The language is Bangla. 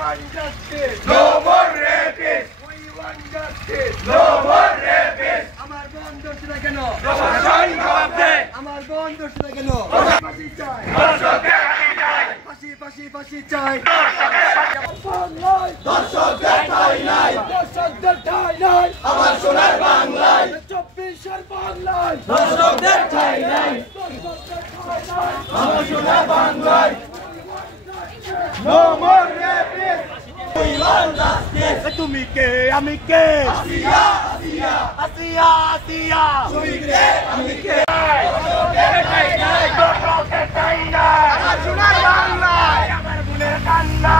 want justice. No more rapists. We want justice. No more rapists. আমার বোন দোষীরা কেন? প্রশাসন জবাব দেয়। আমার বোন দোষীরা কেন? ফাঁসি চাই। দর্শকদের ফাঁসি চাই। ফাঁসি ফাঁসি ফাঁসি চাই। দর্শকদের ঠাঁই নাই। দর্শকদের ঠাঁই নাই। আমার সোনার বাংলায় 24-এর বাংলায় দর্শকদের ঠাঁই নাই। আমার সোনার বাংলায় No more rapists. We want justice. তুমি কে আমি কে? আসিয়া আসিয়া আসিয়া আসিয়া তুই কে আমি কে দর্শকদের ঠাঁই নাই। দর্শকদের ঠাঁই নাই। আমার সোনার বাংলায় আমার বোনের কান্না